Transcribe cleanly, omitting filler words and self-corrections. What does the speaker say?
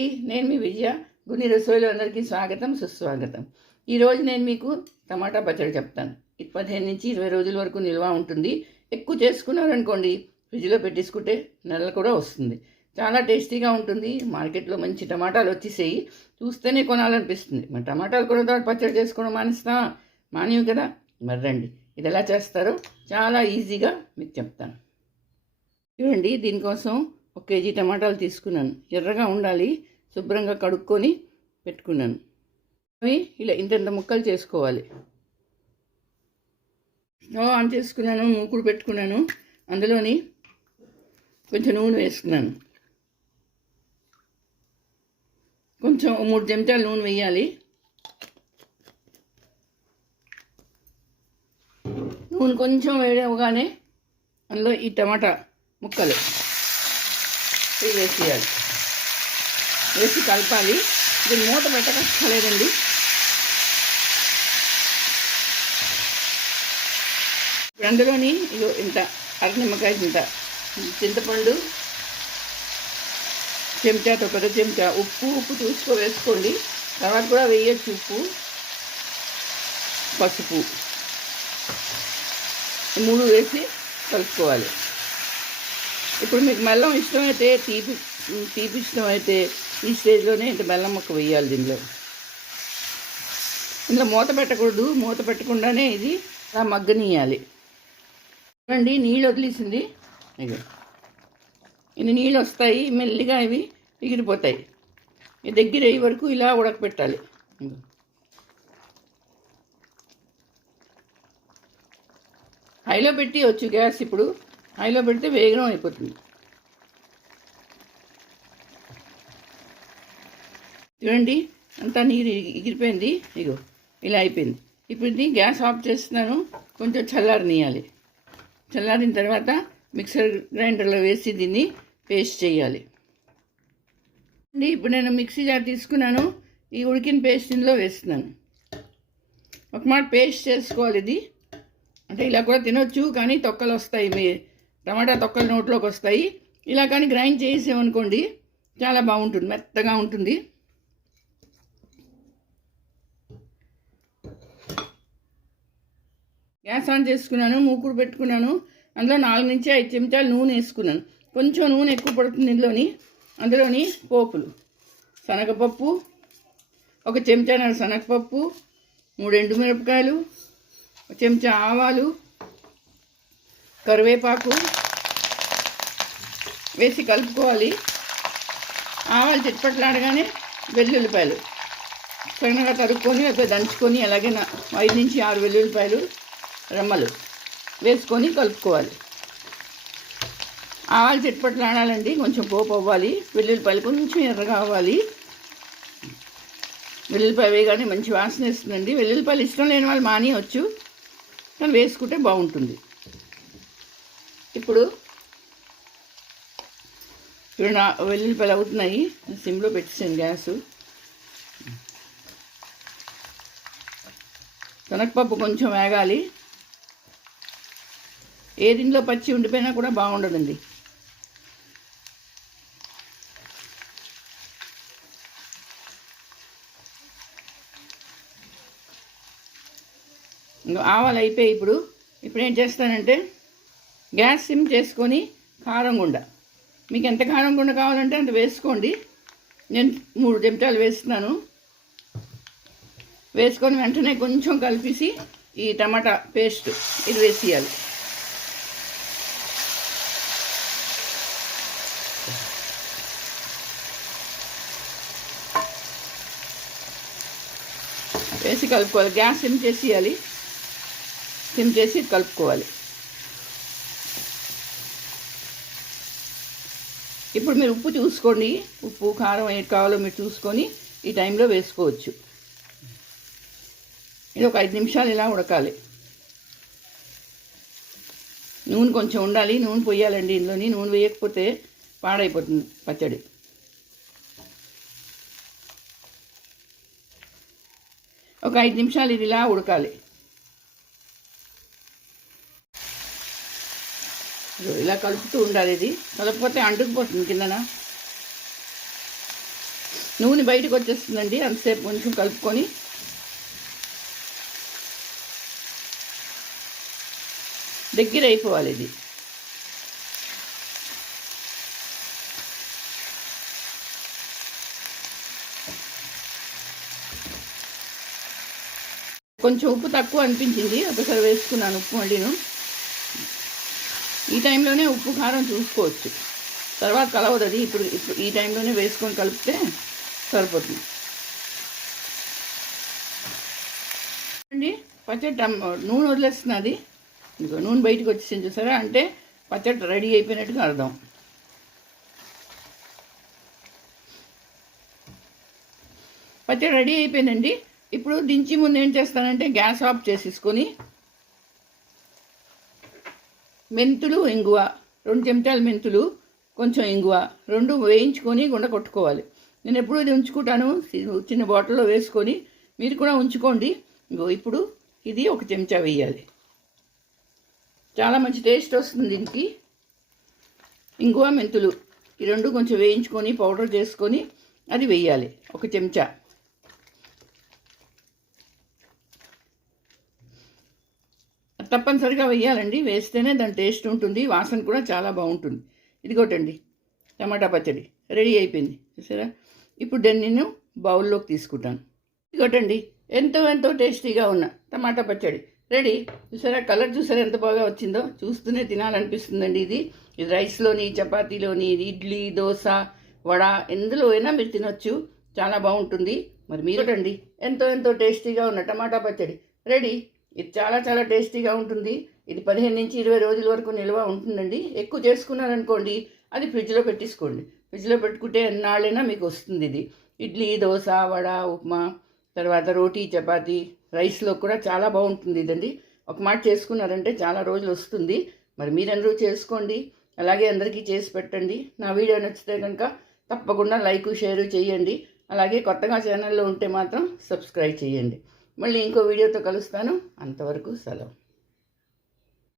నేను మీ విజయ. గుని రసోయిలో అందరికీ స్వాగతం, సుస్వాగతం. ఈరోజు నేను మీకు టమాటా పచ్చడి చెప్తాను. ఇది 15 నుంచి 20 రోజుల వరకు నిల్వ ఉంటుంది. ఎక్కువ చేసుకున్నారనుకోండి, ఫ్రిడ్జ్లో పెట్టేసుకుంటే నెల కూడా వస్తుంది. చాలా టేస్టీగా ఉంటుంది. మార్కెట్లో మంచి టమాటాలు వచ్చేసాయి, చూస్తేనే కొనాలనిపిస్తుంది. మరి టమాటాలు కొన్న తర్వాత పచ్చడి చేసుకోవడం మానేవు కదా. మరి రండి, ఇది ఎలా చేస్తారో చాలా ఈజీగా మీకు చెప్తాను. చూడండి, దీనికోసం 1 కేజీ టమాటాలు తీసుకున్నాను. ఎర్రగా ఉండాలి, శుభ్రంగా కడుక్కొని పెట్టుకున్నాను. అవి ఇలా ఇంత ముక్కలు చేసుకోవాలి. స్టవ్ ఆన్ చేసుకున్నాను, మూకుడు పెట్టుకున్నాను. అందులోని కొంచెం నూనె వేసుకున్నాను. కొంచెం 3 చెంచాలు నూనె వేయాలి. నూనె కొంచెం వేడవగానే అందులో ఈ టమాటా ముక్కలు వేసేయాలి. వేసి కలపాలి. దీన్ని మూత పెట్టకలేదండి. ఇప్పుడు అందులోని ఇగో ఇంత అరనిమ్మకాయ ఇంత చింతపండు చెంచాతో పెద్ద చెంచా ఉప్పు చూసుకో వేసుకోండి. తర్వాత కూడా వేయచ్చు ఉప్పు, పసుపు 3 వేసి కలుపుకోవాలి. ఇప్పుడు మీకు బెల్లం ఇష్టమైతే తీపి ఇష్టమైతే ఈ స్టేజ్లోనే ఇంత బెల్లం ముక్క వేయాలి. ఇందులో మూత పెట్టకూడదు. మూత పెట్టకుండానే ఇది ఇలా మగ్గనియాలి. చూడండి, నీళ్ళు వదిలేసింది. ఇన్ని నీళ్ళు వస్తాయి, మెల్లిగా ఇవి ఎగిరిపోతాయి. దగ్గర అయ్యే వరకు ఇలా ఉడకపెట్టాలి. హైలో పెట్టి వచ్చు గ్యాస్. ఇప్పుడు హైలో పెడితే వేగం అయిపోతుంది. చూడండి, అంతా నీరు ఎగిరిపోయింది. ఇగో ఇలా అయిపోయింది. ఇప్పుడు ఇది గ్యాస్ ఆఫ్ చేస్తున్నాను. కొంచెం చల్లారనియాలి. చల్లారిన తర్వాత మిక్సర్ గ్రైండర్లో వేసి దీన్ని పేస్ట్ చేయాలి. ఇప్పుడు నేను మిక్సీ జార్ తీసుకున్నాను. ఈ ఉడికిన పేస్ట్ ఇందులో వేస్తున్నాను. ఒక మాట పేస్ట్ చేసుకోవాలి. ఇది అంటే ఇలా కూడా తినొచ్చు, కానీ తొక్కలు వస్తాయి. టమాటా తొక్కలు నోట్లోకి వస్తాయి. ఇలా కానీ గ్రైండ్ చేసామనుకోండి చాలా బాగుంటుంది, మెత్తగా ఉంటుంది. గ్యాస్ ఆన్ చేసుకున్నాను, మూకుడు పెట్టుకున్నాను. అందులో 4 నుంచి 5 చెంచాలు నూనె వేసుకున్నాను. కొంచెం నూనె ఎక్కువ పడుతుంది ఇందులోని. అందులోని పోపులు, శనగపప్పు 1 చెంచాన్నర శనగపప్పు, 3 ఎండుమిరపకాయలు, 1 చెంచా ఆవాలు, కరివేపాకు వేసి కలుపుకోవాలి. ఆవాలు చిట్పట్లాడగానే వెల్లుల్లిపాయలు సన్నగా తరుక్కొని దంచుకొని, అలాగే 5 నుంచి 6 వెల్లుల్లిపాయలు రెమ్మలు వేసుకొని కలుపుకోవాలి. ఆవాలు చిట్పట్లాడాలండి, కొంచెం పోపు అవ్వాలి. వెల్లుల్లిపాయలు కొంచెం ఎర్రగా అవ్వాలి. వెల్లుల్లిపాయ వేయగానే మంచి వాసన వేస్తుందండి. వెల్లుల్లిపాయలు ఇష్టం లేని వాళ్ళు మానేయవచ్చు, కానీ వేసుకుంటే బాగుంటుంది. ఇప్పుడు చూడండి, వెల్లుల్లిపాయలు అవుతున్నాయి. సిమ్లో పెట్టేసాను గ్యాసు. శనగపప్పు కొంచెం వేగాలి. ఏ దీనిలో పచ్చి ఉండిపోయినా కూడా బాగుండదండి. ఇంకా ఆవాలు అయిపోయి ఇప్పుడు ఏం చేస్తానంటే గ్యాస్ సిమ్ చేసుకొని కారం గుండ, మీకు ఎంత కారం గుండ కావాలంటే అంత వేసుకోండి. నేను 3 చెంచాలు వేస్తున్నాను. వేసుకొని వెంటనే కొంచెం కలిపేసి ఈ టమాటా పేస్ట్ ఇది వేసేయాలి. వేసి కలుపుకోవాలి. గ్యాస్ సిమ్ చేసేయాలి. సిమ్ చేసి కలుపుకోవాలి. ఇప్పుడు మీరు ఉప్పు చూసుకోండి. ఉప్పు కారం ఏది కావాలో మీరు చూసుకొని ఈ టైంలో వేసుకోవచ్చు. ఇది ఒక 5 నిమిషాలు ఇలా ఉడకాలి. నూనె కొంచెం ఉండాలి. నూనె పోయాలండి ఇందులోని. నూనె వేయకపోతే పాడైపోతుంది పచ్చడి. ఒక 5 నిమిషాలు ఇది ఇలా ఉడకాలి. ఇలా కలుపుతూ ఉండాలి. ఇది కలపకపోతే అంటుకుపోతుంది కిందన. నూనె బయటకు వచ్చేస్తుందండి. అంతసేపు కొంచెం కలుపుకొని దగ్గర అయిపోవాలి ఇది. కొంచెం ఉప్పు తక్కువ అనిపించింది, ఒకసారి వేసుకున్నాను ఉప్పు మళ్ళీను. ఈ టైంలోనే ఉప్పు కారం చూసుకోవచ్చు, తర్వాత కలవదు అది. ఇప్పుడు ఈ టైంలోనే వేసుకొని కలిపితే సరిపోతుంది అండి. పచ్చడి నూనె వదిలేస్తున్నది, ఇంకో నూనె బయటకు వచ్చేసింది చూసారా, అంటే పచ్చడి రెడీ అయిపోయినట్టుగా అర్థం. పచ్చడి రెడీ అయిపోయిందండి. ఇప్పుడు దించి ముందు ఏం చేస్తానంటే గ్యాస్ ఆఫ్ చేసేసుకొని మెంతులు, ఇంగువ, 2 చెంచాలు మెంతులు, కొంచెం ఇంగువ, 2 వేయించుకొని గుండ కొట్టుకోవాలి. నేను ఎప్పుడు ఇది ఉంచుకుంటాను, చిన్న బాటిల్లో వేసుకొని, మీరు కూడా ఉంచుకోండి. ఇప్పుడు ఇది 1 చెంచా వేయాలి, చాలా మంచి టేస్ట్ వస్తుంది దీనికి. ఇంగువ, మెంతులు ఈ 2 కొంచెం వేయించుకొని పౌడర్ చేసుకొని అది వేయాలి, 1 చెంచా. తప్పనిసరిగా వేయాలండి, వేస్తేనే దాని టేస్ట్ ఉంటుంది, వాసన కూడా చాలా బాగుంటుంది. ఇదిగోటండి టమాటా పచ్చడి రెడీ అయిపోయింది చూసారా. ఇప్పుడు దాన్ని నేను బౌల్లోకి తీసుకుంటాను. ఇదిగోటండి ఎంతో టేస్టీగా ఉన్న టమాటా పచ్చడి రెడీ. చూసారా, కలర్ చూసారా ఎంత బాగా వచ్చిందో, చూస్తూనే తినాలనిపిస్తుందండి. ఇది రైస్లోని, చపాతీలోని, ఇడ్లీ, దోశ, వడ ఎందులో అయినా మీరు తినొచ్చు, చాలా బాగుంటుంది. మరి మీరుటండి ఎంతో టేస్టీగా ఉన్న టమాటా పచ్చడి రెడీ. ఇది చాలా టేస్టీగా ఉంటుంది. ఇది 15 నుంచి 20 రోజుల వరకు నిల్వ ఉంటుందండి. ఎక్కువ చేసుకున్నారనుకోండి అది ఫ్రిడ్జ్లో పెట్టేసుకోండి. ఫ్రిడ్జ్లో పెట్టుకుంటే ఎన్నాళ్ళైనా మీకు వస్తుంది ఇది. ఇడ్లీ, దోశ, వడ, ఉప్మా, తర్వాత రోటీ, చపాతీ, రైస్లో కూడా చాలా బాగుంటుంది ఇదండి. ఒక మాట చేసుకున్నారంటే చాలా రోజులు వస్తుంది. మరి మీరందరూ చేసుకోండి, అలాగే అందరికీ చేసి పెట్టండి. నా వీడియో నచ్చితే కనుక తప్పకుండా లైక్, షేరు చేయండి. అలాగే కొత్తగా ఛానల్లో ఉంటే మాత్రం సబ్స్క్రైబ్ చేయండి. మళ్ళీ ఇంకో వీడియోతో కలుస్తాను. అంతవరకు సెలవు.